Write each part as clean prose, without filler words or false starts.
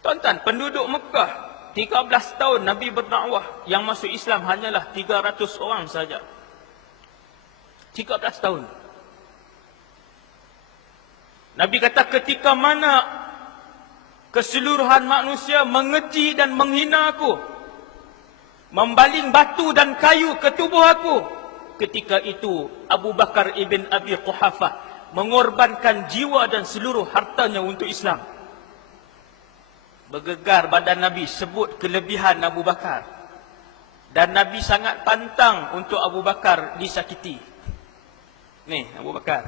Tuan-tuan, penduduk Mekah 13 tahun Nabi berdakwah, yang masuk Islam hanyalah 300 orang saja. 13 tahun. Nabi kata ketika mana keseluruhan manusia mengeci dan menghina aku, membaling batu dan kayu ke tubuh aku, ketika itu Abu Bakar ibn Abi Quhafah mengorbankan jiwa dan seluruh hartanya untuk Islam. Bergegar badan Nabi sebut kelebihan Abu Bakar. Dan Nabi sangat pantang untuk Abu Bakar disakiti. Nih Abu Bakar.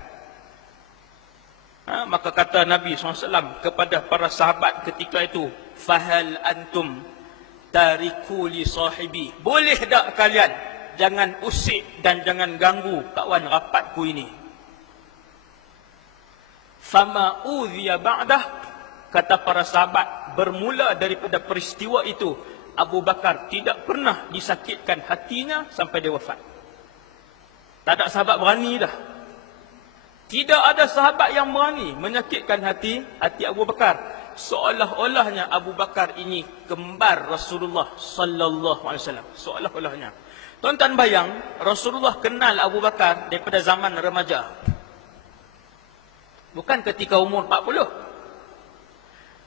Maka kata Nabi SAW kepada para sahabat ketika itu, fahal antum tariku li sahibi. Boleh tak kalian jangan usik dan jangan ganggu kawan rapatku ini. Fama udhiya ba'dah. Kata para sahabat, bermula daripada peristiwa itu, Abu Bakar tidak pernah disakitkan hatinya sampai dia wafat. Tak ada sahabat berani dah. Tidak ada sahabat yang berani menyakitkan hati Abu Bakar. Seolah-olahnya Abu Bakar ini kembar Rasulullah sallallahu alaihi wasallam. Seolah-olahnya. Tuan-tuan bayang, Rasulullah kenal Abu Bakar daripada zaman remaja. Bukan ketika umur 40.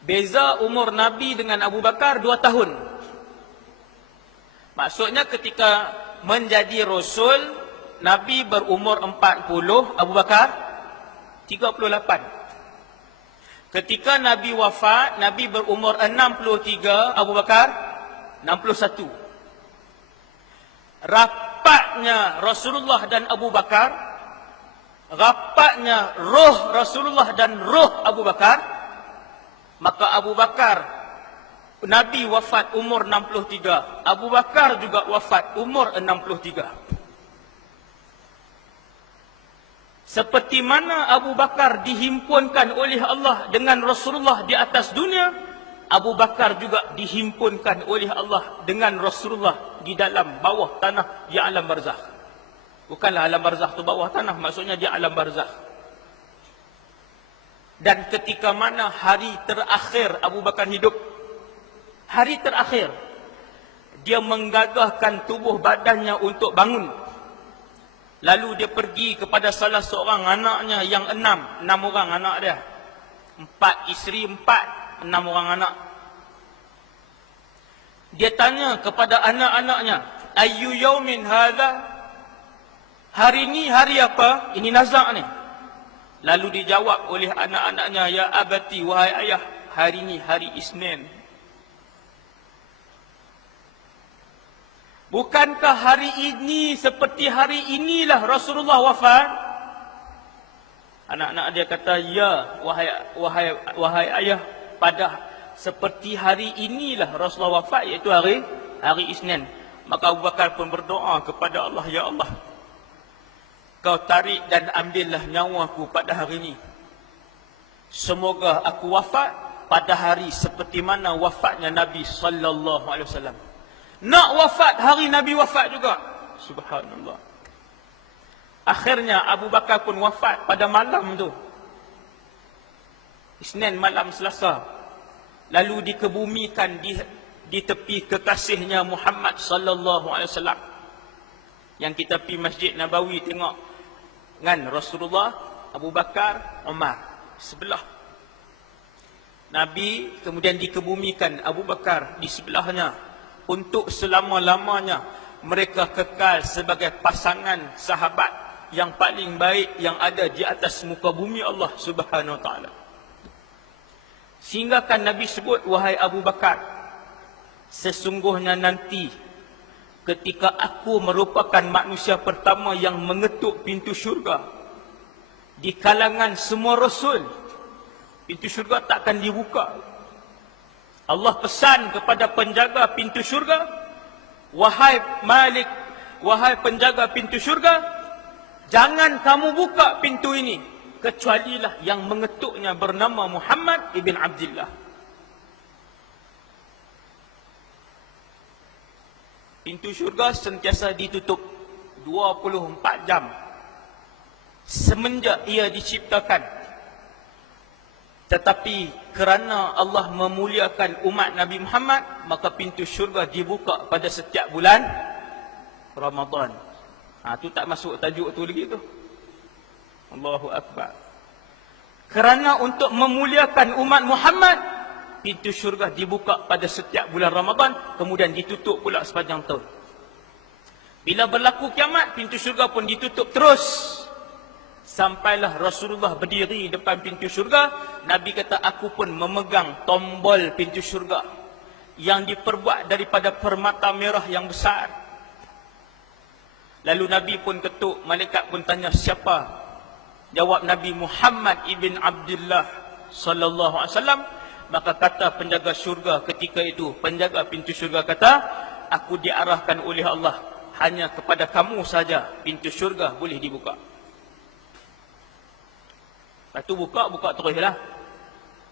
Beza umur Nabi dengan Abu Bakar 2 tahun. Maksudnya ketika menjadi Rasul, Nabi berumur 40, Abu Bakar 38. Ketika Nabi wafat, Nabi berumur 63, Abu Bakar 61. Rapatnya Rasulullah dan Abu Bakar, rapatnya roh Rasulullah dan roh Abu Bakar, maka Abu Bakar, Nabi wafat umur 63. Abu Bakar juga wafat umur 63. Seperti mana Abu Bakar dihimpunkan oleh Allah dengan Rasulullah di atas dunia, Abu Bakar juga dihimpunkan oleh Allah dengan Rasulullah di dalam bawah tanah di alam barzakh. Bukanlah alam barzakh tu bawah tanah, maksudnya di alam barzakh. Dan ketika mana hari terakhir Abu Bakar hidup, hari terakhir, dia menggagahkan tubuh badannya untuk bangun. Lalu dia pergi kepada salah seorang anaknya yang 6 orang anak dia. 4 isteri, 6 orang anak. Dia tanya kepada anak-anaknya, ayyu yaumin hadha? Hari ini hari apa? Ini nazak ni. Lalu dijawab oleh anak-anaknya, ya abati, wahai ayah, hari ini hari Isnin. Bukankah hari ini seperti hari inilah Rasulullah wafat? Anak-anak dia kata, ya wahai ayah, pada seperti hari inilah Rasulullah wafat, iaitu hari Isnin. Maka Abu Bakar pun berdoa kepada Allah, ya Allah, Kau tarik dan ambillah nyawaku pada hari ini. Semoga aku wafat pada hari seperti mana wafatnya Nabi sallallahu alaihi wasallam. Nak wafat hari Nabi wafat juga. Subhanallah. Akhirnya Abu Bakar pun wafat pada malam tu. Isnin malam Selasa. Lalu dikebumikan di tepi kekasihnya Muhammad sallallahu alaihi wasallam. Yang kita pergi Masjid Nabawi tengok dengan Rasulullah, Abu Bakar, Umar sebelah. Nabi kemudian dikebumikan, Abu Bakar di sebelahnya. Untuk selama-lamanya mereka kekal sebagai pasangan sahabat yang paling baik yang ada di atas muka bumi Allah Subhanahu wa taala. Sehingga kan Nabi sebut, wahai Abu Bakar, sesungguhnya nanti ketika aku merupakan manusia pertama yang mengetuk pintu syurga, di kalangan semua Rasul, pintu syurga takkan dibuka. Allah pesan kepada penjaga pintu syurga, wahai Malik, wahai penjaga pintu syurga, jangan kamu buka pintu ini, kecualilah yang mengetuknya bernama Muhammad ibn Abdullah. Pintu syurga sentiasa ditutup 24 jam semenjak ia diciptakan. Tetapi kerana Allah memuliakan umat Nabi Muhammad, maka pintu syurga dibuka pada setiap bulan Ramadan. Tu tak masuk tajuk tu lagi tu. Allahu Akbar. Kerana untuk memuliakan umat Muhammad, pintu syurga dibuka pada setiap bulan Ramadan, kemudian ditutup pula sepanjang tahun. Bila berlaku kiamat, pintu syurga pun ditutup terus. Sampailah Rasulullah berdiri depan pintu syurga. Nabi kata, aku pun memegang tombol pintu syurga yang diperbuat daripada permata merah yang besar. Lalu Nabi pun ketuk, malaikat pun tanya, siapa? Jawab Nabi Muhammad ibn Abdullah sallallahu alaihi wasallam. Maka kata penjaga syurga ketika itu, penjaga pintu syurga kata, aku diarahkan oleh Allah, hanya kepada kamu saja pintu syurga boleh dibuka. Lepas tu buka teruslah.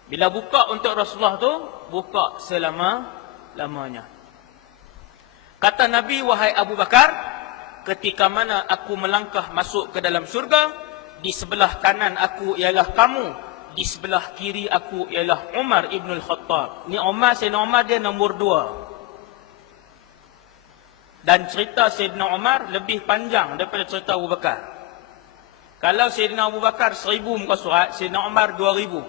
Bila buka untuk Rasulullah tu, buka selama-lamanya. Kata Nabi, wahai Abu Bakar, ketika mana aku melangkah masuk ke dalam syurga, di sebelah kanan aku ialah kamu, di sebelah kiri aku ialah Umar ibn al-Khattab. Ni Sayyidina Umar dia nombor 2. Dan cerita Sayyidina Umar lebih panjang daripada cerita Abu Bakar. Kalau Sayyidina Abu Bakar 1000 muka surat, Sayyidina Umar 2000.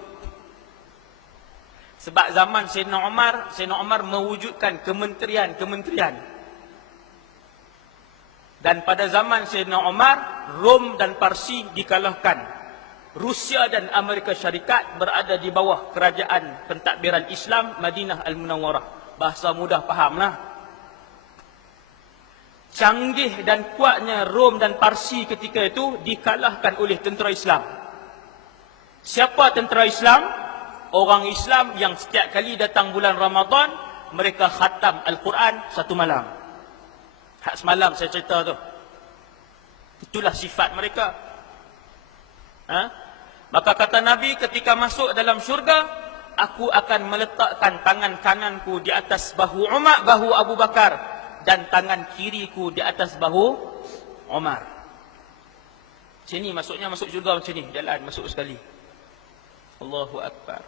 Sebab zaman Sayyidina Umar mewujudkan kementerian-kementerian. Dan pada zaman Sayyidina Umar, Rom dan Parsi dikalahkan. Rusia dan Amerika Syarikat berada di bawah kerajaan pentadbiran Islam Madinah Al-Munawwarah. Bahasa mudah fahamlah. Canggih dan kuatnya Rom dan Parsi ketika itu dikalahkan oleh tentera Islam. Siapa tentera Islam? Orang Islam yang setiap kali datang bulan Ramadan, mereka khatam Al-Quran satu malam. Hak semalam saya cerita tu. Itulah sifat mereka. Maka kata Nabi, ketika masuk dalam syurga, aku akan meletakkan tangan kananku di atas bahu Abu Bakar, dan tangan kiriku di atas bahu Umar. Sini masuknya, masuk syurga macam ni. Jalan masuk sekali. Allahu Akbar.